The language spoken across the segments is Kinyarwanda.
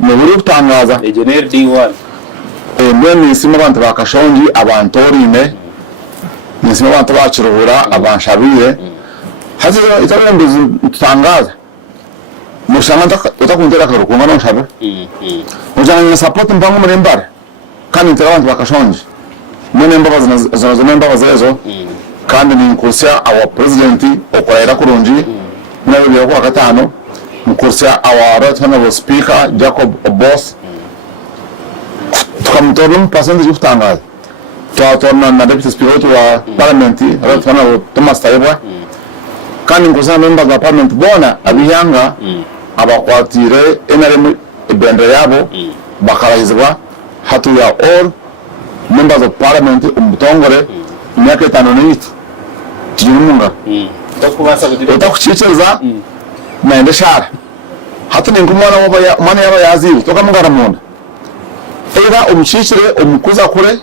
mu buri kutangaza Engineer D1 mbene nisima abantu bakashonji abantu orine nisima abantu bakiruhura abanshabiye hazi itabembe tutangaza mushanga utakundera karukunga no nshabe ujana support mpango murembara kandi ntera abantu bakashonji mune mbabazi zazo mbabazi ezo kandi ni nkursia our president okorera kurunji nawe byo kwa gatano nkursia our right honorable speaker Jacob Obos tukamtorun percentage utangaza twatorna na deputy speaker wa parliament right honorable Thomas Tayebwa kandi nkursia members of parliament bona abihanga abakwatire NRM ibendera yabo bakarahizwa hatu ya all members of parliament umutongore imyaka 5 n'itatu tijumunga tokubasa kudira utakuchiceza naende shara hatu ninkumwana waba umwana yaba yaziwe tokamungara munda era umuchicire umukuza kure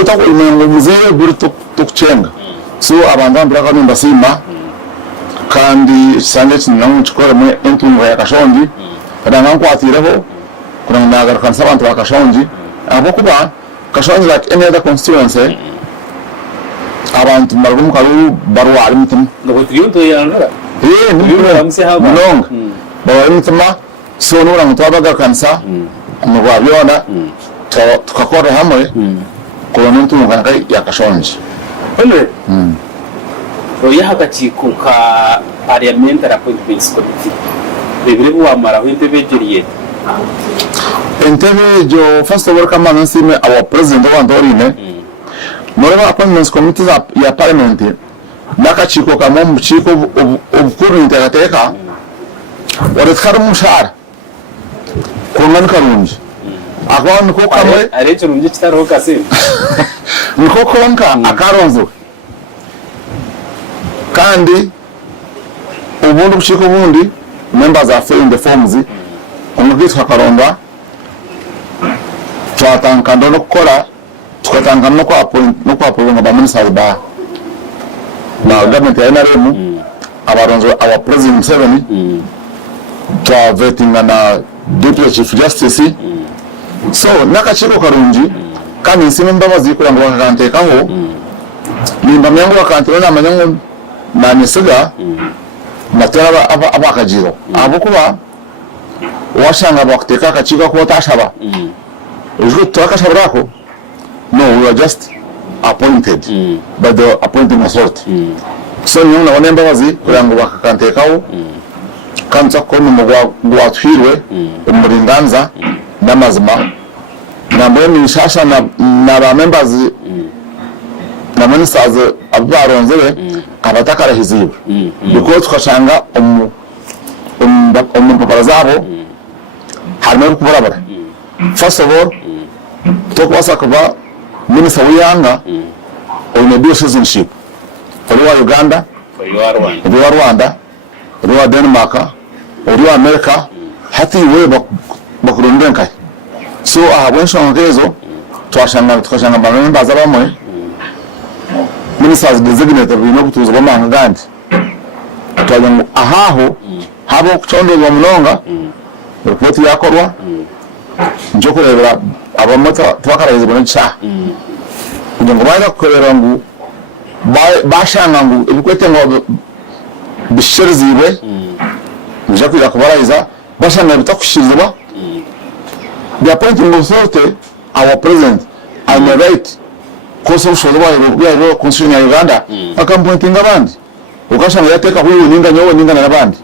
utakumengo muziwe buri tokuchenga so abantu ambira numba simba kandi sanje kinangu chikora mu entungo ya kashonji kadanga nkwatireho kuna nagara kansa abantu bakashonji abo kuba kashonji like any other constituency abantu marugum kalu barwa alimtum ngo tuyunto yanara nibura bamse haba nong bawa mutuma so nura mutwabaga kansa amugwa byona tukakora hamwe kubona entungo kanka ya kashonji ole oya hagati kuka parliamentary appointments committee bibiri buwamara w'intebejeriye Entebejo first of all kama nsime our president wa Ndorine Moreba appointments committee ya parliament nakachiko kama mchiko obukuru intakateka waretkara mushara kungan karunji akwa niko kamwe arecho rumje kitaro kase niko konka akaronzo kandi ubundi bushiko bundi members are filling the forms umugitwa karonda twatankanda no gukora tukatankana no kwa appoint ba ministers ba na government ya NRM abaronzo our president 7 twa vetting na deputy chief justice so nakachiro karunji kandi nsime mbabazi kurango bakantekaho nimba myango bakantero na manyango na nisiga matera abakajiro abo kuba washanga bakuteka kachiga ko tashaba ujwe twakashabrako no we are just appointed by the appointing authority so nyuna wanemba wazi kurango bakakantekaho kanza ko mugwa twirwe umuringanza namazima namwe mishasha na ba members na ministers abaronzere abatakara hizibu because twashanga umpapara zabo harimo kubarabara first of all tokwasa kuba minister w'iyanga on dual citizenship for Uganda for Rwanda for Denmark for America hati we bakurundenka so ahabwensho ngezo twashanga members abamwe ministers designated bino kutuza bamanga gandi twaje ahaho habo kuchondezwa munonga report yakorwa njo kurebera abamota twakarahizwa n'icyaha kugira ngo baza kukorera ngo bashanga ngo ibikwete ngo bishirizibwe nje kugira kubarahiza bashanga bitakushirizwa the appointing authority our president and the right koso ushozo bayo constitution ya Uganda akampointinga abandi ukashanga yateka huyu ninga nyowe ninga n'abandi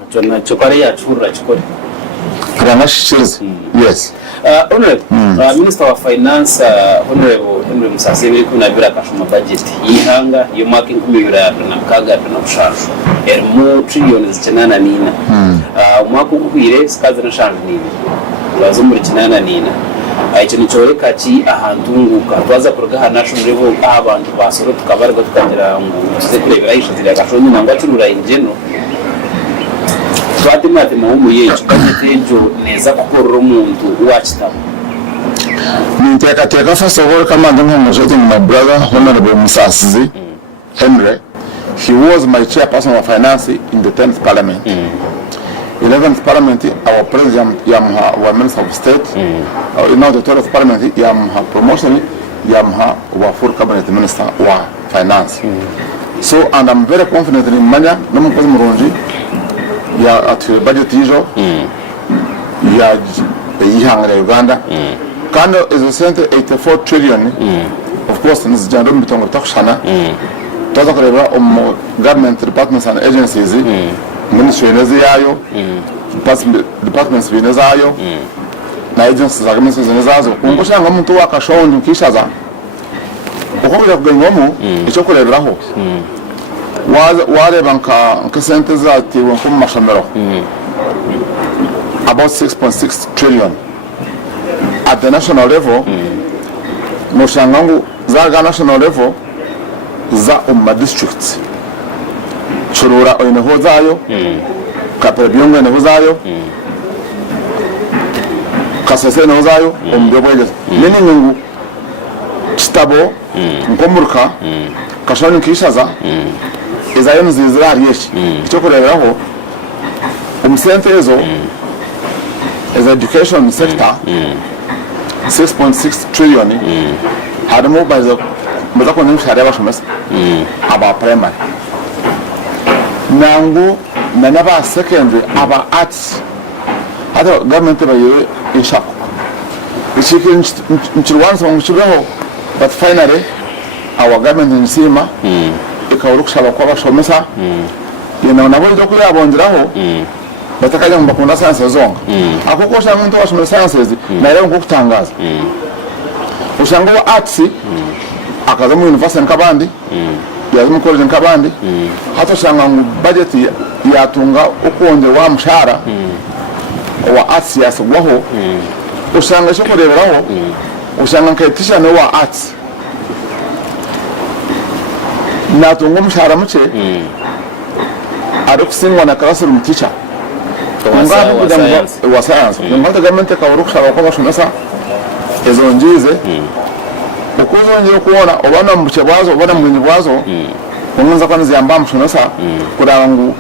cyo kwari yacurura chikore Ranashirize. Yes. Honorable Minister of Finance, Honorable Henry Musasebiri kunabira kashuma budget yihanga yo making kumira na kaga na kushaje. Ermo trillion zikenana nina. Umwaka ukwire sikaze na shanje nini. Urazo muri kinana nina. Icyo nicoreka ki ahantunguka twaza kuruga national level abantu basoro tukabarwa tukagira ngo tuze kurebera yishizira kashonyi nangwa turura ingeno. Twatimate muhumuye cyukatejo neza kukorora umuntu wachitamo Ninteka first of all kama ndumujote my brother Honorable Musasizi Henry. He was my chairperson of finance in the 10th parliament. 11th parliament our president yamuha wa minister of state now the 12th parliament yamuha promotion yamuha wa full cabinet minister wa finance so and I'm very confident in manya n'umukozi murungi ya atuye budget yijo ya yihangana Uganda kandi izo sente 84 trillion of course nizijando mitongo bitakushana toza kureba government departments and agencies ministry yayo departments binazayo na agencies za government zinazazo kungushanga umuntu wakashonje ukishaza ukomeza kuganyomo icyo kureberaho wareba nka sente zatiwe ku mashamero about 6.6 trillion at the national level mushangangu za national level za districts churura oineho zayo kapere byongwe neho zayo kasese neho zayo ombebwege nini nyungu kitabo ngomurka kashani kishaza izayo nzizira ariyeshi icyo kureberaho umusente ezo as education sector 6.6 trillion harimo baza ko nimshare abashomesa aba primary nangu naba secondary aba arts hata government bayo inshako ichikin nchirwanza ngushireho but finally our government insima ikawurukushaba kwa bashomesa yena nabo cyo kuri abongeraho batakajya mu bakunda science zonga akoko shanga muntu washomesa sciences na rero ngokutangaza ushanga wa arts akaza mu university nkabandi yazimu college nkabandi hata shanga mu budget yatunga ukonde wa mshara wa arts yasugwaho ushanga cyo kureberaho ushanga nkayitisha no wa arts natunga mshara muke ari kusingwa na classroom teacher wa science ngomba government kawurukushaba kwa bashomesa ezo njize ukuzongera kuona obana mu kibazo obana mu nyibazo kunza kwanza yamba mshomesa kurangu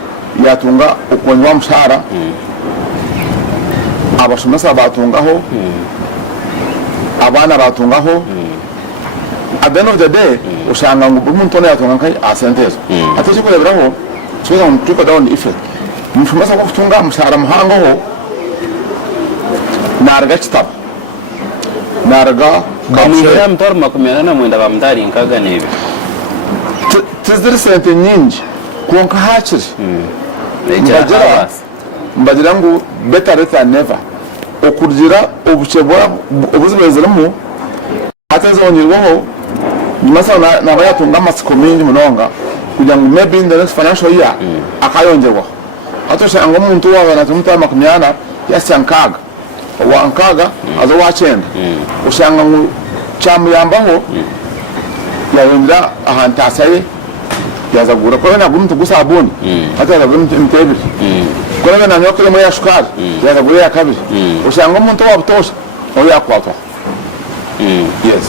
yatunga ukonywa mshara abashomesa batungaho abana batungaho at the end of the day ushanga ngo umuntu ne yatunga kai asentezo atije kureberaho cyo mu tuko down effect mshomesa ko kutunga mshara muhango ho narga kitaba narga kamwira mtor makumyana na mwenda bamdari nkaga nebe tiziri sente nyingi konka hakiri mbagira ngo better late than never okugira obuchebwa obuzimezeremo atazongerwaho nyamasa na bayatunga amasiko mingi munonga kugira ngo maybe in the next financial year akayongerwa atoshanga umuntu wabana tumutama makumyana yasankaga wankaga azo wachenda ushanga ngo cyamuyambaho yawendra ahanta asaye yazagura ko na gumuntu gusabuni ataza gumuntu imtebiri ko na nyokere mo yashukari yazagura ya kabiri ushanga umuntu wabutosha oyo yakwatwa yes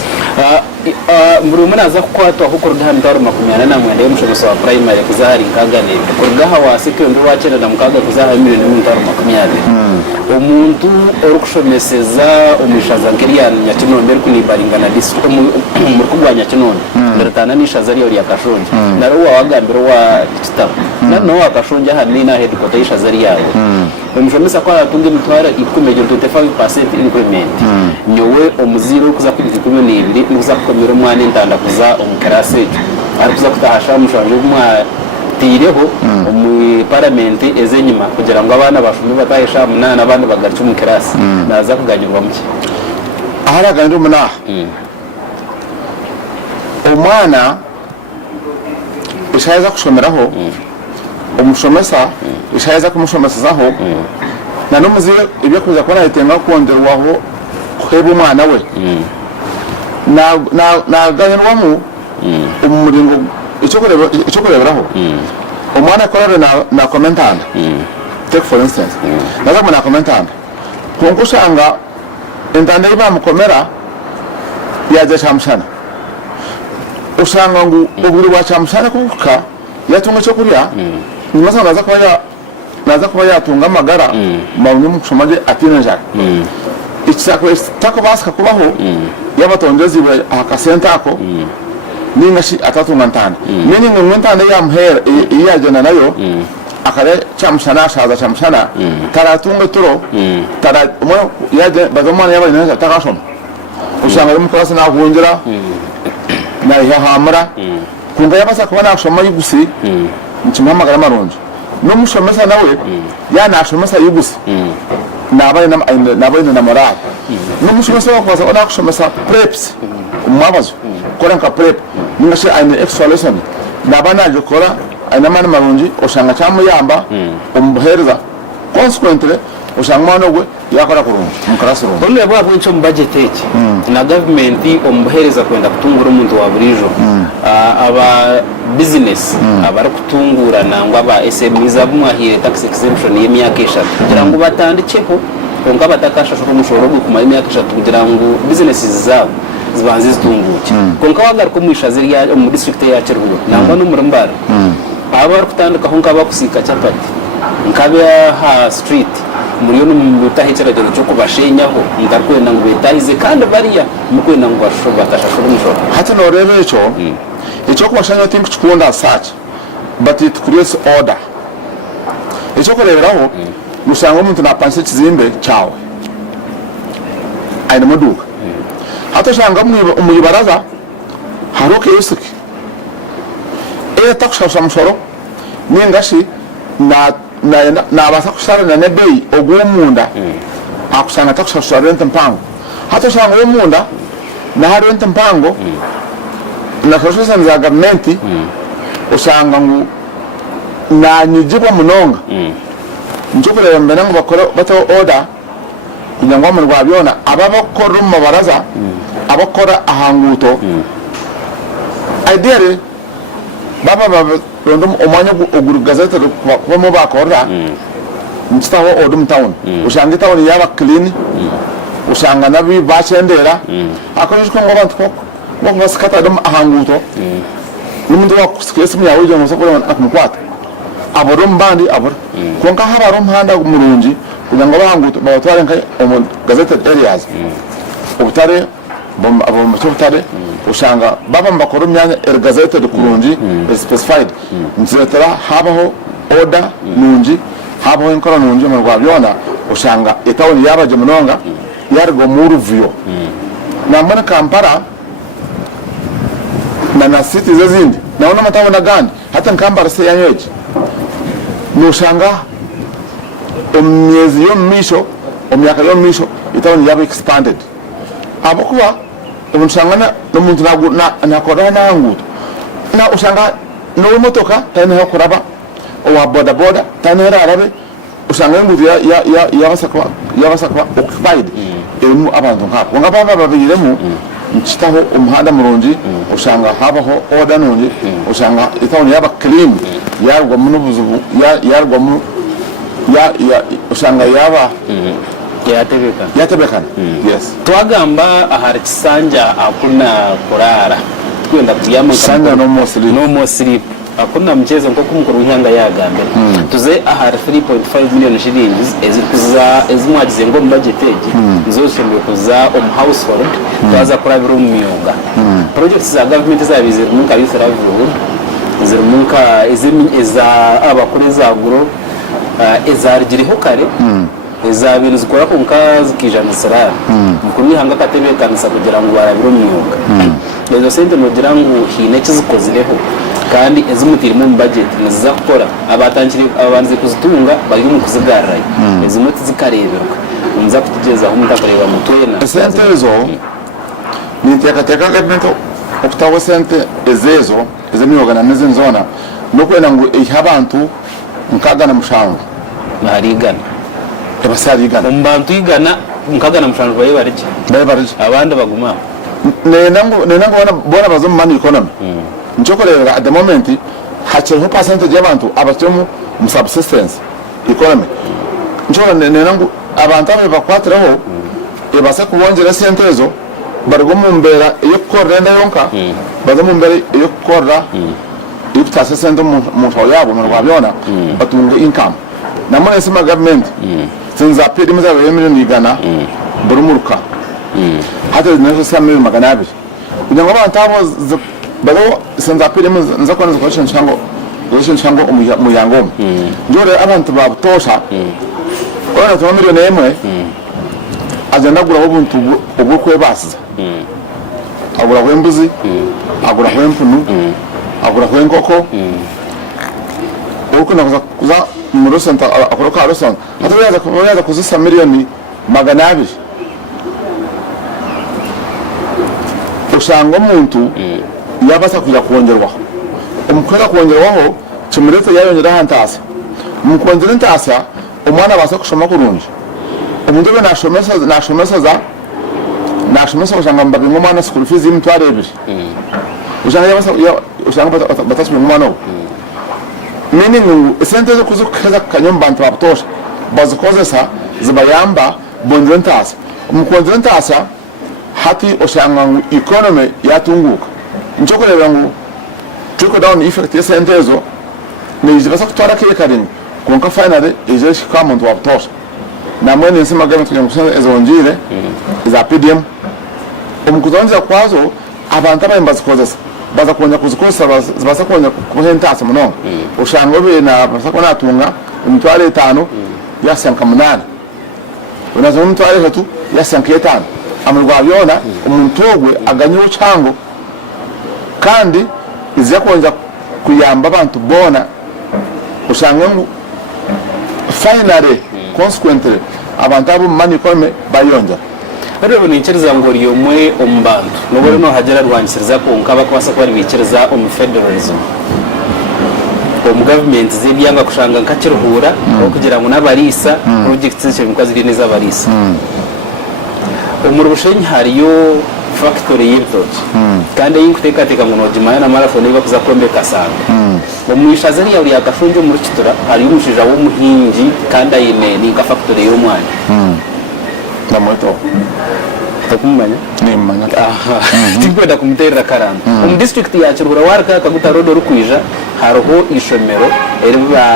muri munaza kwatwa hukorga hamdaro makumyana na mwenda y'umushoboso wa primary kuzahari nkagane kurga hawa secondary wachenda na mukaga kuzahari miliyoni y'umutaro makumyana umuntu orukushomeseza umushaza nkiriya nyakinonde kunibaringana district mu kugwanya kinonde ndaratana nishaza riyo ya kashonje naro wagambiro wa kitabo nano wakashonje hani na headquarter ishaza riyayo umushomesa kwa atunge mutwara ikumeje 25% increment nyowe omuziro kuza kwidikumi n'ibiri nuza kukomera umwana ndanda kuza umukarase ari kuza kutahasha mushanje umwa tireho mu parliament ezenyima kugira ngo abana bashumi batahesha munana abandi bagarca umukarase naza kuganyirwa muke aharaganira umuna umwana ishaza kushomeraho umushomesa ishaza kumushomesaho na numuzire ibyo kuza kora itenga konderwaho kweba umwana we na ganirwamo umuringo icyo kureberaho umwana korore na commentanda take for instance naza na commentanda kungushanga intanda iba mukomera yaje chamshana usanga ngo uburi wa chamshana kuka yatunga cyo kurya nyuma naza kwa naza kuba yatunga amagara mawunye mushomaje atinejara ikisako basika kubaho yabatondezi akasenta ako ningashi atatunga ntana nini ngwentana ya muhera iyajana nayo akare chamshana shaza chamshana taratunga turo tara mo yaje bazomana yaba neza takashoma usanga mukorasa na kunjira na yahamara kunga yabasa kubana ashoma yugusi nchimamagara maronje no mushomesa nawe yana ashomesa yugusi nabaye na moral no mushomesa wakoza ona kushomesa preps umwabazo kora nka prep ningashi aine extra lesson nabana jokora aina mana marunji osanga chamuyamba umuhereza consequently osanga mwana gwe yakora kurungi mukarasi rungi bole bwa bwincho mu budget eki na government umuhereza kwenda kutungura umuntu wa burijo aba business abari kutungura nangwa aba SMEs abumwahire tax exemption y'imyaka 3 kugira ngo batandikeho konka batakasha sho mushoro gwe kuma y'imyaka 3 kugira ngo businesses zabo zibanze zitunguke konka wagaruka mwishazi rya mu district ya Kiruhura nangwa no murambara aba kutandika ho ngaba kusika chapati nkabe ha street muriyo n'umutahiceragezo cyo kubashenyaho ndakwenda ngo betahize kandi bariya mukwenda ngo batashashura umushoro hata no rebe icyo kubashanya think chikunda search but it creates order icyo kureberaho musanga umuntu napanse kizimbe cyawe aina muduka hata shanga umuyibaraza haroke yusiki takushasha mushoro ningashi na abasa kushara na nebei ogumunda akusanga takushasha rente mpango hata shanga omunda na rente mpango na kashosha za government usanga ngu na nyijibwa munonga njukure mbena ngo bakora bato order kunyangwa mu rwabyona ababakora mu mabaraza abakora ahanguto ideally baba rondo omanya ogurugazeta kwa mo bakora nstaho odum town usanga town yaba clean usanga nabi bachendera akoresha ngo abantu ko basikata dum ahanguto n'umuntu wakusikese mu yawe ngo sokora akumkwata aborum bandi abor konka habarum handa umurungi kugira ngo bahanguto batware nka gazetted areas ubutare abo mututare usanga baba mbakora myanya gazetted kurungi specified nziretera habaho order nungi habaho inkora nungi mu rwabyona usanga etawoni yabaje munonga yargo mu ruvio na mbona Kampala na city zindi naona matawona gandi hata Kampala se yanyeje nushanga emyezi yo misho omyaka yo misho etawoni yaba expanded abakuba umushangana n'umuntu nakora nanguto na usanga no motoka tane ho kuraba owa boda boda tane arabe usanga ngutu yabasakwa occupied emu abantu nkabo ngababa babiremu nchitaho umuhanda murungi usanga habaho order nungi usanga itawuni yaba clean yarwa munubuzubu yarwa mu usanga yaba yatebekana yes twagamba ahari kisanja akuna kurara kwenda kuyama sanja no more sleep akuna mchezo nko kumukuru w'ihanga yagambira tuze ahari 3.5 million shillings ezimwagize ngo budget egi nzoshimwe kuza household twaza kurabira umyuga projects za government zabizira munka youth livelihood zirmunka eza abakuru zaguro ezarigiriho kare ezabintu zikora ku nkazi kijana sarara mukuru w'ihanga katebekanisa kugira ngo barabire umyuga ezo sente nogira ngo hine kizikozireho kandi ezimutirimo mu budget nizakora abatangire abanze kuzitunga bari mu kuzigarara ezimuti zikareberwa unza kutugeza aho mutakareba mutoyena sente ezo nitekateka kabinto okutawo sente ezezo ezemyoga na nzona nokwena ngo ihabantu nkagana mushanga narigana abasarigana umbantu igana nkagana mushanga bayibarije abandi baguma nenango bona bazomu money economy nchokorera at the moment hacheho percentage y'abantu abacemu mu subsistence economy nchora nenango abantu abakwatiraho ebase kubongera sente ezo bargo mu mbera yo korrenda yonka bazo mu mbera yo korra ibutase sente mu yabo mu rwabyona batunga income namone sima government sinza pedi mza we million igana burumuruka hata nazo sa million magana abiri kugira ngo abantu abo bado sinza pedi mza kwanza question chango umuyango njore abantu babutosha ona to million emwe agenda gura ubuntu ubukwe basiza agura kwembuzi agura kwempunu agura kwenkoko uko nakuza kuza mu rosanta akoroka rosanta hatabaza kuzisa miliyoni magana abiri usanga umuntu yabasa kuja kongerwaho umukwera kongerwaho kimuretse yayongera hantasa mukongera ntasa umwana basa kushoma kurunje umuntu we nashomesa usanga mbaga ngomwana school fees imtware ebiri usanga yabasa usanga batasubira umwana we meaning sente zo kuzukeza kanyomba abantu babutosha bazikozesa zibayamba bondera ntasa umukondera ntasa hati usanga economy yatunguka nco kureba ngo trickle down effect yesente zo nizibasa kutwara kile karini konka finally ije shikama muntu babutosha namwe nsema gama tunyangusha ezonjire za PDM umukuzonja kwazo abantu abayimba zikozesa baza kunya kuzikosa baza kunya kuhentasa muno ushango be na baza kona tunga umutware 5 yasanka 8 unazo umutware 3 yasanka 5 amurwa yona umuntogwe aganye ucango kandi izya konja kuyamba abantu bona ushango finally consequently abantu abo mani kome bayonja rero nicereza ngo riyo mwe umbantu nubwo no hagera rwansiriza ko nkaba kwasa ko ari bicereza federalism government zibyanga kushanga nkakiruhura kugira ngo nabarisa projects z'icyo bikazi neza barisa umurushenyi hariyo factory y'ibitoki kandi yinkuteka ngo nojimaya na marathon iba kuza kombe kasanga umwishaza ari yari yagafunje mu rukitura ari umushija w'umuhingi kandi ayine ni ka factory y'umwanya na moto takumanya ni manya tikwenda kumutera karanda district ya Kiruhura waraka kaguta road rukwija haroho ishomero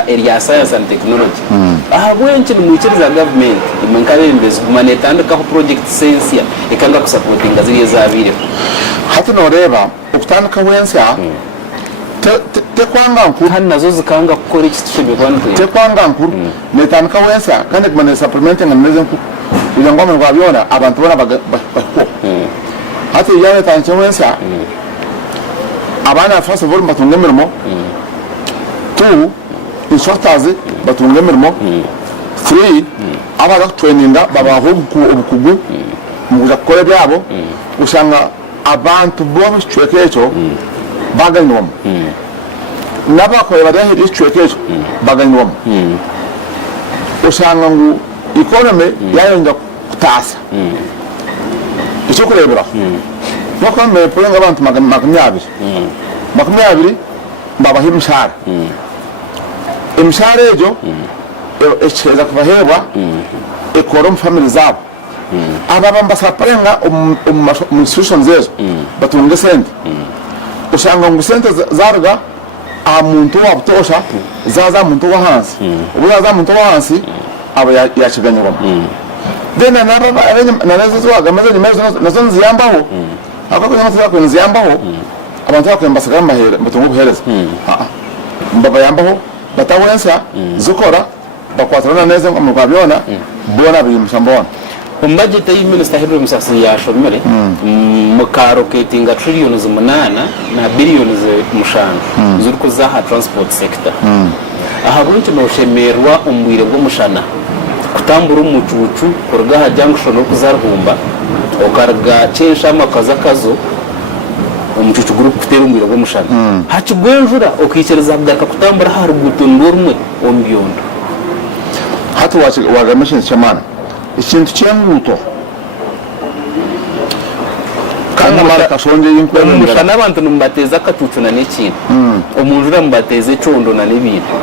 area science and technology bwenche n'umukiriza government imankabe imbeze kumanetanda ka project sensia ikanga kusupportinga ziriye zabire hata noreba ukutandika wensa te kwanga nkuru hano nazo zikanga gukora iki tushebe kwantu te kwanga nkuru netandika wensa kandi kumane supplementing ngameze nkuru kugira ngo abantu babyona abantu bona bako hata yawe tanche wensa abana first of all batunga mirimo 2 instructors batunga mirimo 3 abara traininga babaho ubukugu mu gukora byabo usanga abantu bo bicwekecho baganyoma nabakore badahiri icwekecho baganyoma usanga ngo economy yayonja kutasa icyo kurebera nuko mbere polenga abantu makumyabiri babaha imishahara imishahara ejo echeza kubahebwa ekora family zabo aba basaparenga institutions zezo batunga sente usanga ngo sente zarga amuntu wabutosha zaza muntu wa hansi ubu zaza muntu wa hansi aba yachiganywa dena nazo zwagameze nyimezo nazo nziyambaho akako nyamaze yakwe nziyambaho abantu bakwembasaka amahera batunga buhereza mbaba yambaho batawensa zukora bakwatarana neza ngo mugabyona bona bimusambona budget ya Minister Henry Musasi yashomere mukaroketinga trillions 8 na billions mushanu zuri kuzaha transport sector aha buntu no shemerwa umwire bwo mushana kutambura umucucu kurgaha junction no kuzarhumba okarga censha makaza kazo umucucu group kutera umwire bwo mushana hakigwenjura okicereza bwaka kutambura haruguto ndorumwe ombyondo hatu wagameshe chamana ikintu cy'embuto kandi maraka sonje yinkwe umushana abantu numbateza katucuna n'ikintu umuntu urambateze condo na n'ibintu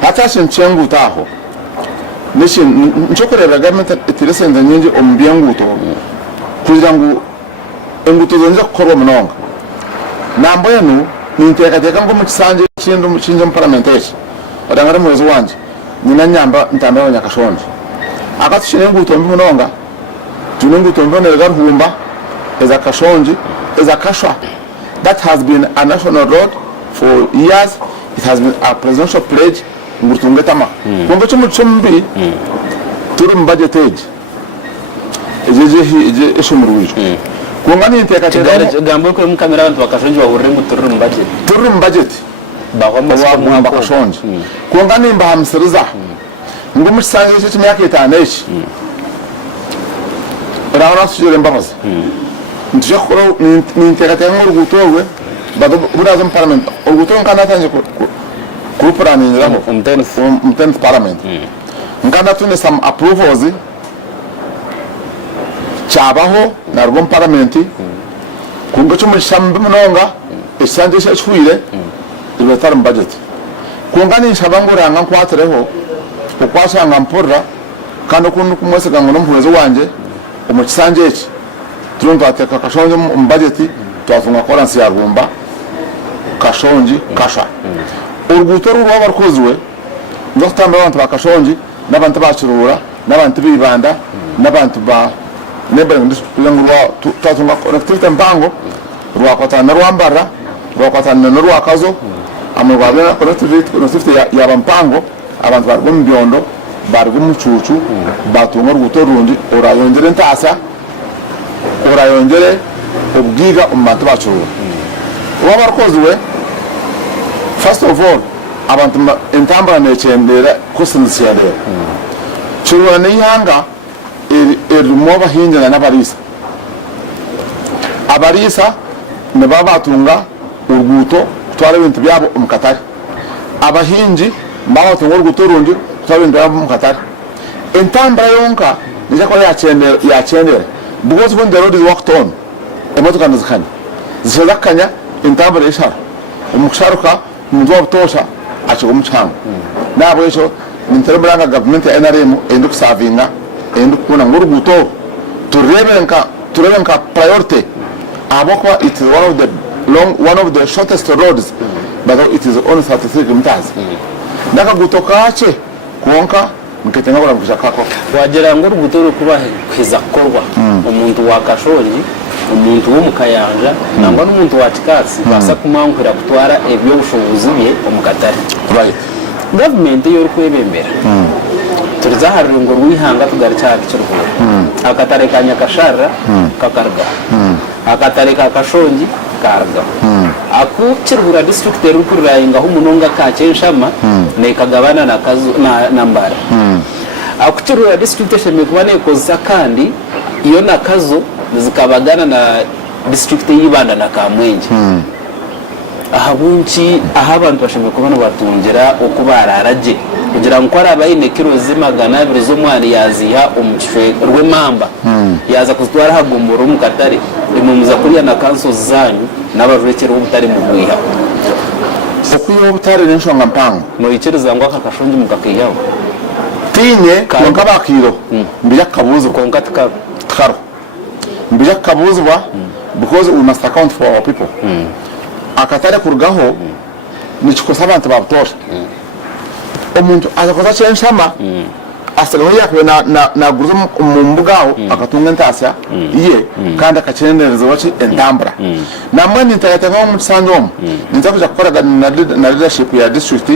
hatashin cy'embuto aho nishin ncokorera government itiresenza nyingi omubyenguto kugira ngo enguto zonje kukorwa munonga nambo yenu ninteka ngo mu kisanje kindu mu parliamentation odangara muwezo wanje nina nyamba ntambara nyakashonje akatushine nguto mbunonga tununguto mbonera garhumba eza kashonje eza kashwa that has been a national road for years. It has been a presidential pledge ngutungetama kumbe chumbi turi budget age eje eshumurwije kungani inteka tegara gambo ko mu kamera abantu bakashonje bahurire mu turi mu budget bagomba mu bakashonje kungani mba hamsiriza ngo musange cyo myaka itanu eshi rawana sujure mbabaza ndije ko ni inteka tengo rugutowe bado buraza mu parliament ugutowe kana tanje ku planning ramo umtenth parliament nganda tune some approvals chabaho na rubon parliament kungo cyo muri shambe munonga esanje cyachwire ibetar budget kungani shabangura nga kwatreho ukwashanga mpora kandi kuntu kumwese gango nompuzo wanje umukisanje iki turumva ateka kashonje mu budget twafunga koransi ya rubumba kashonji kasha urguto ruba rukozwe ndotamba abantu bakashonji n'abantu bacurura n'abantu bibanda n'abantu ba nebe ndisungwa twatunga connectivity mbango rwakotana rwambara rwakotana n'urwakazo amugabira connectivity ya mpango abantu bari mu byondo bari mu cucu batunga urguto rundi urayongere ntasa urayongere ubwiga umuntu bacurura uba rukozwe. First of all, abantu entambara nechendera kusinziyadera churwa nihanga moba hinja na barisa abarisa ne babatunga urguto twara bintu byabo umukatari abahinji babatunga urguto rundi twara bintu byabo umukatari entambara yonka nija ko yachendera because when the road is walked on emotoka nazikanya zishakanya entambara ishara umuksharuka umuntu wabutosha acho umucanga nabo ejo ninterembranga government ya NRM endo kusavinga endo kuna nguruguto turebenka priority abokwa it is one of the shortest roads but it is only 33 kilometers ndaka gutokache kuonka mketenga bora mkishakako wagera nguruguto rukuba kwiza korwa umuntu wakashonyi umuntu w'umukayanja nangwa n'umuntu watikatsi basa kumankwira kutwara ebyo bushobozi bye omukatari right government yo kwebembera turizaharira ngo rwihanga tugari cyaka cy'urwo akatare kanya kashara kakarga akatare kakashongi karga aku kirhura district rukurayinga hu munonga kacenshama ne kagabana na kazu na mbara aku kirhura district shemekwane koza kandi iyo nakazo zikabagana na district y'ibanda na Kamwenje ahabunci ahabantu bashimye kubana batungera okubararaje kugira ngo ari abayine kirozi magana biri zo mwani yaziha umucwe rw'emamba yaza kuzwara hagumura umukatari imumuza kuriya na kanso zanyu n'abajurekero ubutari mu bwiha okuyo ubutari n'inshonga mpango no icereza ngo akakashonje mukakiyaho tinye konka bakiro mbiya kabuzo konka tkaro mbiya kabuzwa because we must account for our people akatare kurgaho nichikosa abantu babutosha umuntu azakoza cyenshama asagaho yakwe na guruzo mu mbugaho akatunga ntasa iye kandi akacendereza wachi entambra namwe nitayata nko mu Sandom nitakuja gukora na leadership ya district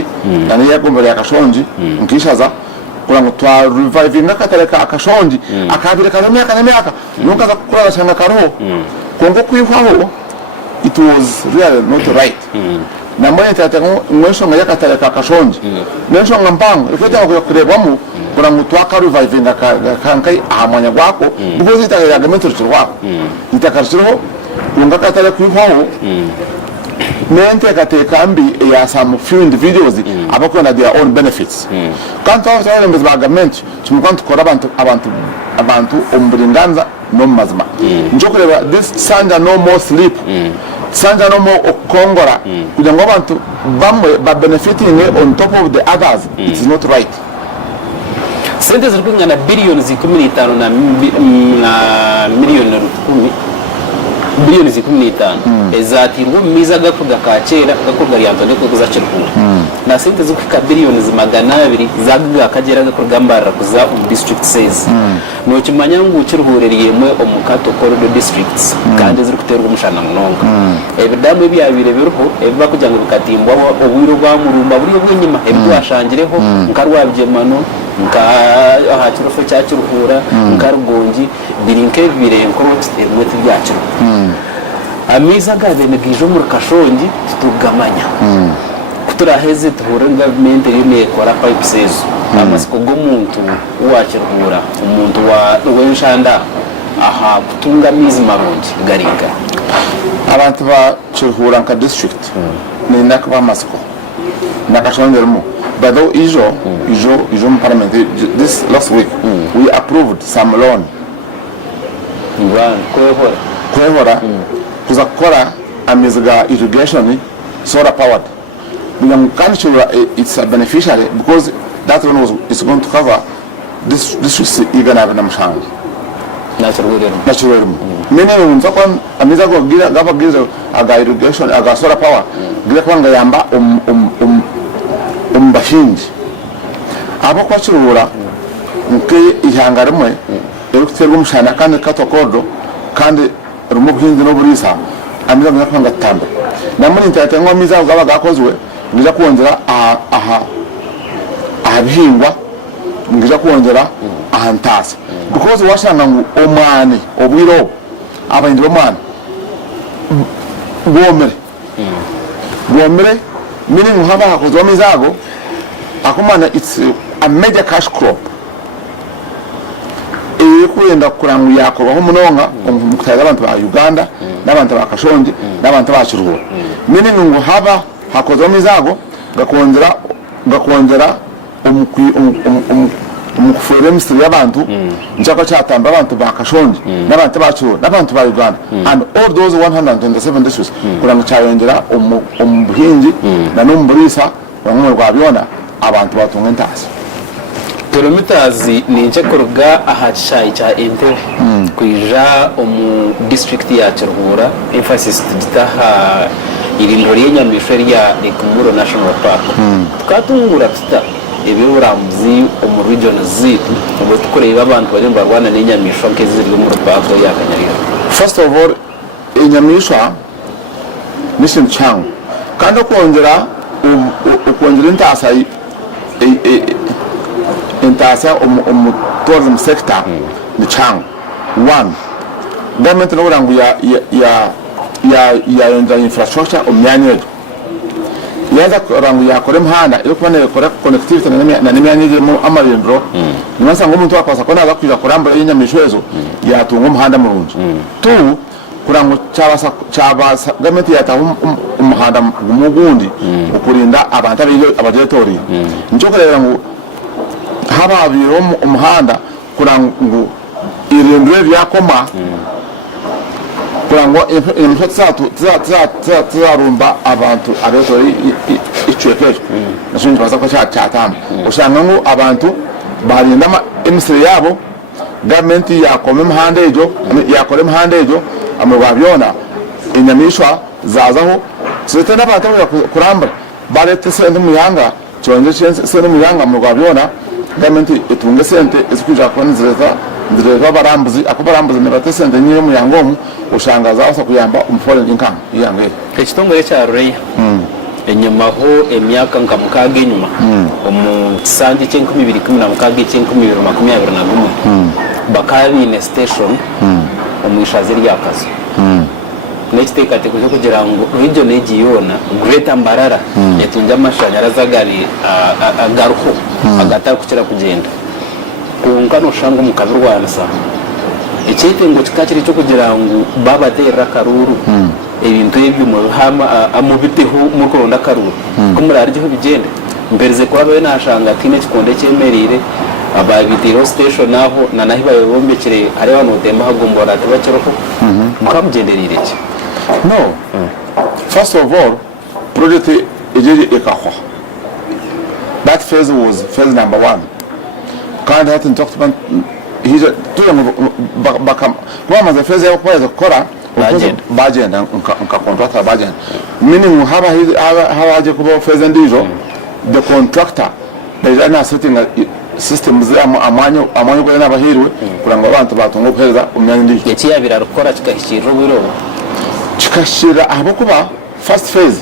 na yagomba yakashonji nkishaza kurango twa reviving akatare akashonji akabire kana myaka nuka zakukora cyanga karo kongo kwihwaho it was really not right namwe nitayata nko yakatare akashonji nesho ngampango ikweta kurebwamo kurango twa reviving kankai ahamanya gwako because itakaga metro rwako itakarishiro ungakatare kwihwaho mente kateka ambi ya some few individuals abakona their own benefits kanto abasaba mbezi ba government tumukantu kora abantu omburinganza no mazima njo kureba this sanja no more sleep sanja no more okongora kugira ngo abantu bamwe ba benefiting on top of the others it is not right. Sente zirikungana billions 15 na milioni 10 biliyoni 15 ezatirwa miza gakorwa kacera gakorwa ryantone ko kuzacirukura na sente zo kwika biliyoni 200 zagaga akagera gakorwa mbarara kuza district says no kimanya ngo ukirhureriye mwe omukato corridor districts kandi ziri kuterwa umushana munonga ebidamu byabire biruho ebiba kujya ngo bikatimbwa obwiro bwa murumba buri bw'inyuma ebwashangireho nkarwabyemano nka ahakirufo cyakiruhura nkarugongi birinke birenko emwe tyakiro amiza gabene gijo mu kashongi tugamanya kuturaheze tuhura government yone kora pipe says amasiko gomuntu wakirhura umuntu wa wenshanda aha kutunga mizi marongi garinga abantu ba kirhura nka district ni nakaba masiko nakashongermo but though ijo mu parliament this last week we approved some loan kwehora kuza gukora amiziga irrigation solar powered it's a beneficiary because that loan is going to cover this is igana na mshanga natural meaning unzakon amiza go gira gaba gira aga irrigation aga solar power gira kwanga yamba bashinji abo kwachurura nke ihanga rimwe erukuterwa umushana kandi katokodo kandi rumu bwinzi no burisa amiza kwanga tambe namuni ntatengwa miza gaba gakozwe ngira kuongera abihingwa ngira kuongera ahantasa because washanga ngo omwane obwiro abandi bomwana gomere meaning haba hakozwa mizago akumana it's a major cash crop kwenda kurangu yakorwaho munonga mukutaza abantu ba Uganda n'abantu ba Kashongi n'abantu ba Kiruhura meaning ngo haba hakozwa mizago gakongera umukufure misiri y'abantu njako cyatamba abantu ba Kashongi n'abantu ba Kiruhura n'abantu ba Uganda and all those 127 districts kurangu cyayongera umuhingi na n'umburisa bamwe rwabyona abantu batunga ntasi kilometers ni nje kuruga ahacayi cha Entebbe kuija omu district ya Kiruhura emphasis tutaha irindoro y'Enyamishwa ya Ekumuro National Park tukatungura tuta eburamuzi omu region zitu obo tukoreba abantu bari barwana n'Enyamishwa keziri mu park ya Kanyarira. First of all Enyamishwa mission chang kandi kongera intasa intasa tourism sector ni chang one government no rangu ya infrastructure omyanyejo yaza rangu ya kore mhanda iyo kubane kore connectivity na nemyanyejo mu amarindro nimasa ngo umuntu akwasa kona azakwira kuramba y'Enyamishwezo yatunga mhanda murunji tu kurango cyabasa government yataho umuhanda umugundi ukurinda abantu abajetori nicyo kureba ngo haba biro umuhanda kurango irindwe byakoma kurango tuzarumba abantu abetori icwekeje nashinje baza ko cyatamba ushanga ngo abantu barinda emisiri yabo government yakome muhanda ejo yakore muhanda ejo amugwabyona Enyamishwa zazaho sete n'abantu kuramba barete sente muyanga cyonje sente muyanga amugwabyona government itunga sente izikuja kwa nzireza barambuzi akubarambuzi ne bate sente nyiye muyangomu ushanga zaza kuyamba foreign income yange ekitongole cya Rureya enyuma ho emyaka nkamukaga enyuma omu kisanje cy'enkumi namukaga cy'enkumi bakabine station omwishazi ryakazi n'ekiteka tekuje kugira ngo region egiyona Greater Mbarara yatunja amashanyarazi agari agaruho agatara kukira kugenda kunga no shango mukabirwana sa ekitengo kikakiri cyo kugira ngo babatera karuru ebintu ebyo mu hama amubiteho mu koronda karuru kumurari cyo bigende mbereze kwa bawe nashanga tine kikonde cyemerire ababitiro station naho nanahi bayobombekere ari abantu demba hagombora tabakiroho mukamugenderire iki no first of all project ejeje ekahwa that phase was phase number 1 kandi hati talked about hizo tuya bakam kwa maze phase ya kwa kora bagenda nka contractor bagenda meaning haba haje kuba phase ndijo the contractor they are setting system z'amu amanyo ko n'abahirwe kuranga abantu batunga kuheza umyanya ndijo yaciye birarukora kikashira ubiro kikashira abo kuba first phase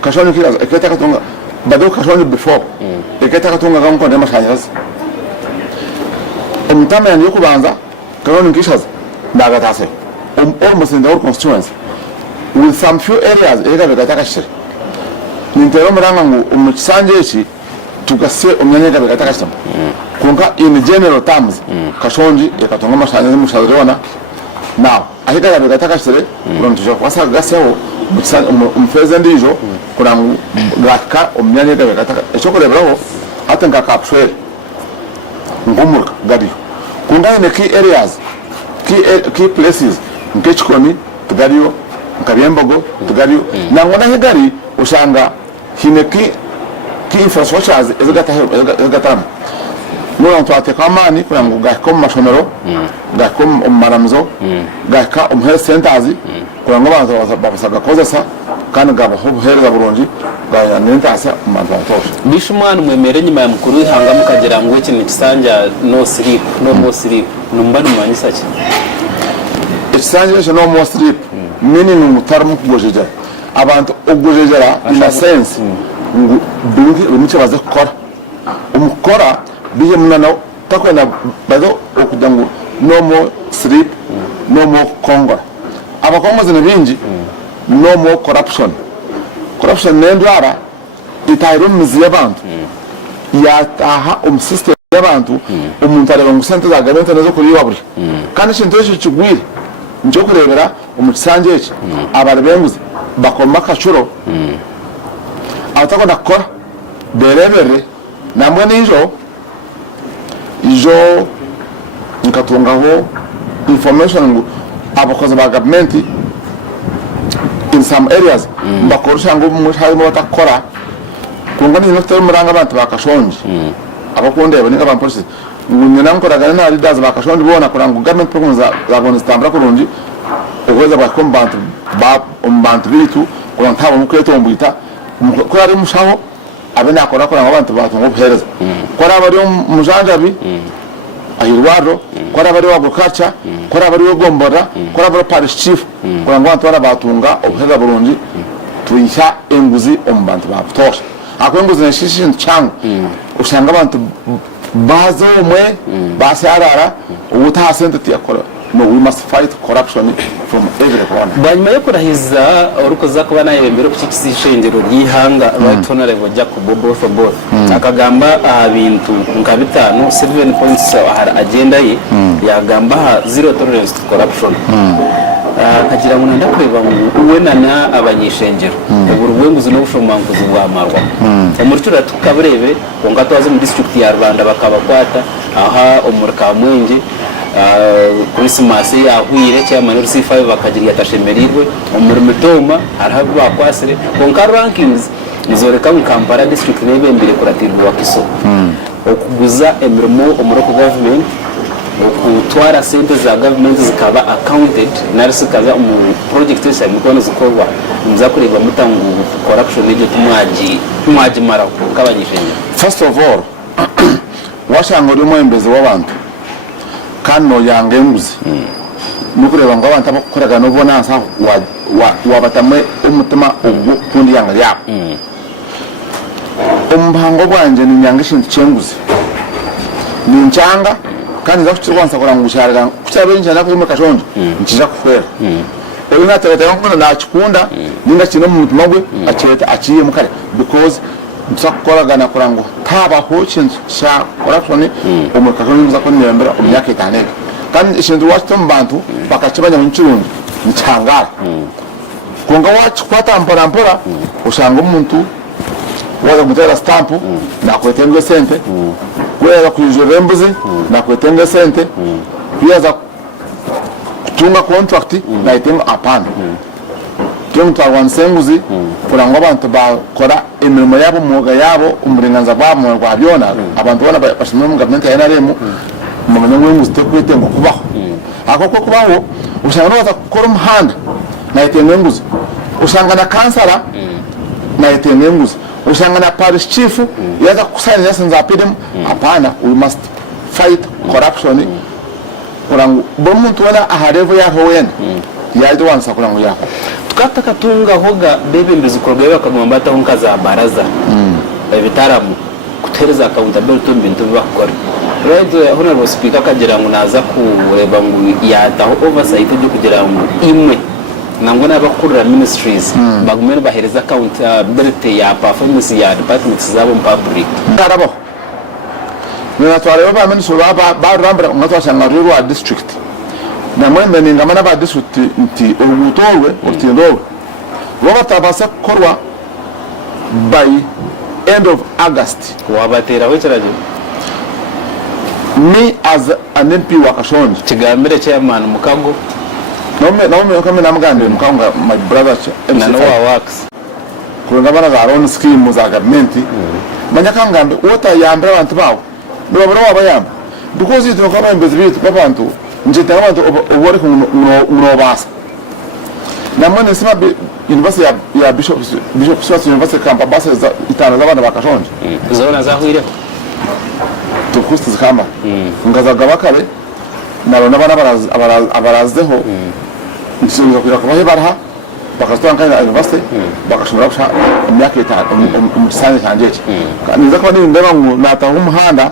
kashoni kiraza eketa katunga bado kashoni before eketa katunga kama kwa mashanyarazi umtama yanyo kubanza kashoni kishaza ndagatase almost in the whole constituency with some few areas ega begatakashira nintero muranga ngo umukisanje iki tugase umyanya ega begatakashira kunka in general terms kashonji yakatunga mashanyarazi mushadrona now ahita begatakashire urontuja kwasa gaseho umfeze ndijo kurangu gaka umyanya ega begataka echo kureberaho atenga kapswele ngumurka gadi kunga in key areas key places nkechikoni tugariyo nkabembogo tugariyo nangona hegari ushanga hineki ki infrastructures ezigatama nura ntwate kamani kurangu gako mashomero gako maramzo gaka health centers kurangu abantu babasaga kozesa kandi gaba hereza burungi gaya nentasa umuntu atosha bishumwana mwemere nyuma ya mukuru ihanga mukagera ngo ikintu kisanja no sleep no more sleep numbani mwanyisa ki ekisanje no more sleep meaning mutaramu kugojeja abantu ogojejera in a sense ngo bingi umuce baze gukora umukora biye munano takwena bado okudangu no more sleep no more congo abakongo zine bingi no more corruption nendwara itayiro mizi y'abantu yataha system y'abantu umuntu areba ngo sente za gavumenti nazo kuri waburi kandi ikintu cyo kigwire njo kurebera umukisange iki abarebenguze bakoma kacuro atako nakora berebere namwe nijo nkatungaho information ngo abakozi ba gavumenti in some areas bakorusha ngo harimo batakora kungo ni notero muranga abantu bakashonje abakundeba ninga bampolisi ngunya nankoraga na leaders bakashonje bona kuranga government programs za bona stambra kurungi ukweza bakombantu umbantu bitu kurantaba mukweto ombita ko ari mushaho abena akora kuranga abantu batungo buhereza kora bari mujanjabi ahirwaro kora bari wagukacha kora bari wogombora kora bari parish chief kuranga abantu barabatunga obuhereza burungi tuyisha enguzi ombantu babutosha akwenguzi neshishin changu ushanga abantu bazomwe basarara ubutahasente tiyakora no we must fight corruption from every corner banyuma yo kurahiza urukoza kuba nayo mbere kukisi shengero ryihanga batona level Jacob both for both akagamba bintu nka bitanu 7 points hari agenda ye yagamba zero tolerance to corruption kagira ngo ndakweba uwenana abanyishengero uburwenguzi no bushomanguzi bwamarwa umurtura tukaburebe ngo atwaze mu district ya Rwanda bakabakwata aha umurka mwenge Christmas yahwire cyangwa muri C5 bakagira yatashemerirwe umurimo toma arahabu bakwasire konka rankings nizoreka mu Kampala district nebe mbere kuratirwa kiso okuguza emirimo umuroko government okutwara sente za government zikaba accounted narisi kaza mu project yose mikono zikorwa muzakureba mutangu corruption n'ibyo tumwaji mara kabanyishenya. First of all washanga uri mwembezi w'abantu kano yangenguzi nukureba ngo abantu abakoraga no bona nsa wabatamwe umutima ubwo kundi yanga yabo umbango bwanje ni nyangishintu cyenguzi ni nchanga kandi zakuchirwansa kora ngusharira kuchabenja nako mu kashonje nchija kufera oyo natatera ngo nakikunda ninga kino mu mutima gwe acheta aciye mukare because nsakoraga nakorango taba hochins sha corruption umukakoni muzako niyambera umyaka itane kandi ishindu watombantu bakacibanya mu kirundi ncangara konga wacu kwata mpora ushanga umuntu waza mutera stamp nakwetenge sente kwera kujura mbuzi nakwetenge sente biyaza kutunga contract na itenga apana twawansenguzi kurangwa abantu bakora imirimo yabo muga yabo umurenganza bwabo rwabyona abantu bana bashimwe mu government ya NRM mu manywe mu zitekwite ngo kubaho akoko kubaho usanga baza gukora umuhanda nayiteye nguzi, usanga na kansala nayiteye nguzi, usanga na parish chief yaza kusanya license za PDM. Hapana, we must fight corruption kurangu bomuntu wana aharevo yaho wena yaje wansa kurangu yaho tukataka tunga hoga bebe mbizikorwa bakagomba batahunka za baraza ebitaramu kutereza accountability mbintu bakora right. Honorable speaker kagira ngo naza kureba ngo yataho oversight byo kugira ngo imwe nango n'abakurira ministries bagumene bahereza accountability ya performance ya departments zabo mu public ndarabo nina tware ba ministry ba rambra ngatwashanga ruwa district na mwembe ningamana ba district nti ubutorwe utindowe woba tabasa korwa by end of August wabatera weteraje me as an MP wa Kashonje kigambire chairman mukago naume kama namugambire mukago my brother na wa works kurenga bana za own scheme za government manya kangambe wota yambira abantu bawo ndobora wabayamba because it okaba imbezi bitu babantu njita abantu obore kunobasa namwe sima university ya Bishop Swas University campus za itana z'abana bakashonje zona zahwire tukusti zikama ngazaga bakare nabo nabana abarazeho nsinga kugira kubahe barha bakastanga na university bakashobora kusha imyaka itatu umusanye kanjeje niza ko ndeba ngo nataho umuhanda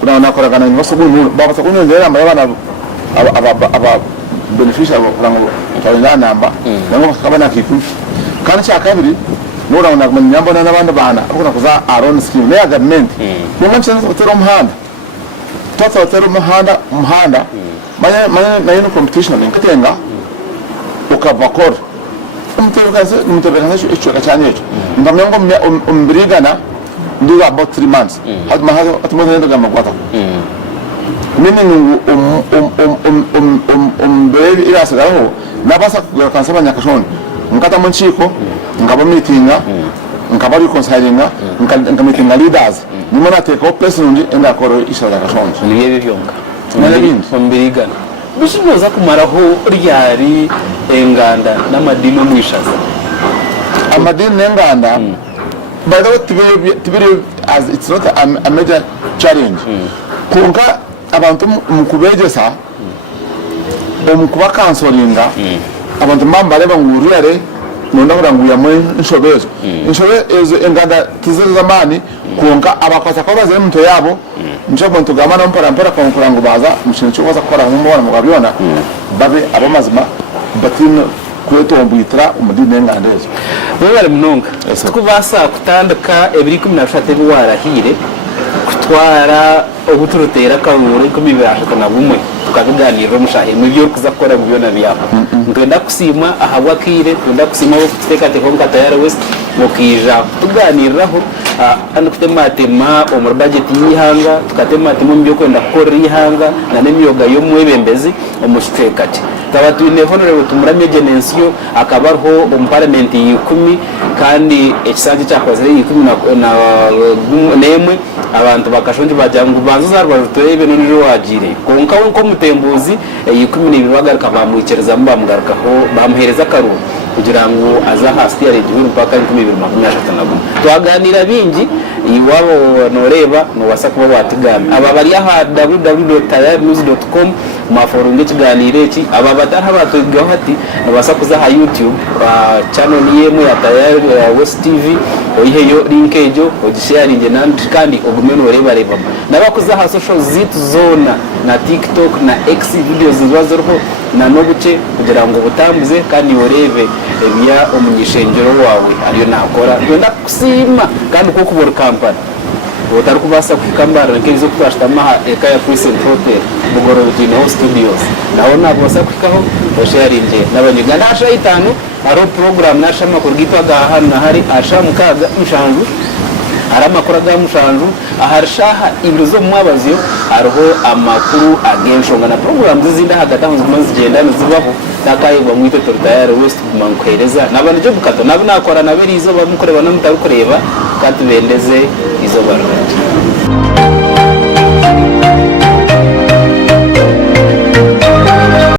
kuna nakoraga na university b'umuntu babasa kunyongera abana aba beneficial kurango cyangwa namba nango bakabana kiku kandi cya kabiri nura na nyambo n'abandi bana akora kuza aron scheme ya government ngo nshaka gutera umuhanda twatsa umuhanda manya na yino competition nkatenga ukavakora umutebekaze icyo cyanyecyo ndamye ngo umbrigana ndi about 3 months hadma atmoze ndo gamagwata meaning mbere irasagaho nabasa kugura kansaba Nyakashonje nkata mu nchiko ngaba meetinga ngaba reconcilinga ngamitinga leaders nimona take up personally enda koro isha Nyakashonje niye byonga n'ibindi mbirigana bishoboza kumaraho ryari enganda n'amadino mwishaza amadini n'enganda by the way tibiri as it's not a major challenge kunga abantu mukubegesa omukuba kansoringa abantu mbambare banguriyare nonda kuranguya mu inshobezo inshobezo enganda tizeze zamani kunga abakosa ko baze mto yabo nje bonto gamana mpora kwa kurangu baza mushinga cyo baza gukora nk'umubona mugabyona babe abamazima batino kweto ombitira umudini n'engandezo bari munonga tukubasa kutandika 2013 warahire kutwara obuturutera kaburi kumibirashaka na bumwe tukabiganira mushahe mu byo kuzakora mu byona byabo ngenda kusima ahabwa kire ngenda kusima wo kuteka te konka tayari west mukija tuganiraho ando kutematema omur budget yihanga tukatematema mu byo kwenda gukora yihanga na nemyoga yo mwebembezi omushitekaje tabatu ne honorable tumuramye genensio akabarho mu parliament y10 kandi ekisanze cyakoze y10 na nemwe abantu bakashonje bajangu banzo zarwa rutoyebe noniro wagire konka ko mutembuzi y10 nibibagaruka bamukereza mbamgarukaho bamuhereza karu kugira ngo aza hasi ya regiwe mpaka 2025 twaganira bingi iwabo noreba no wasa kuba batigame aba bari aha www.tayarnews.com maforum kiganire iki aba batara batugaho ati nabasa kuza ha YouTube channel yemwe ya Tayari West TV oyiheyo link ejo ogisharinge kandi ogumeno reba nabakuza ha social zitu zona na TikTok na X videos zibazorho na nobuce kugira ngo butambuze kandi yoreve ebya umunyishengero wawe ariyo nakora ndenda kusima kandi ko kubora company utari kubasa kukambara nkezo kwashitama eka ya Crescent Hotel mugoro Dino Studios naho nabo basa kwikaho basharinge n'abanyuganda asha 5 aro program nashama kurgitwa hano hari asha mukaga mushanju aramakuru gamushanju aharshaha ibizo mwabaziyo ariho amakuru agenshonga na program zizindi hagataho zigenda zibaho nakayibwa mwite Tayari West mankohereza nabanje cyo bukato nabo nakora naberizo bamukoreba namutarukoreba katubendeze izo barura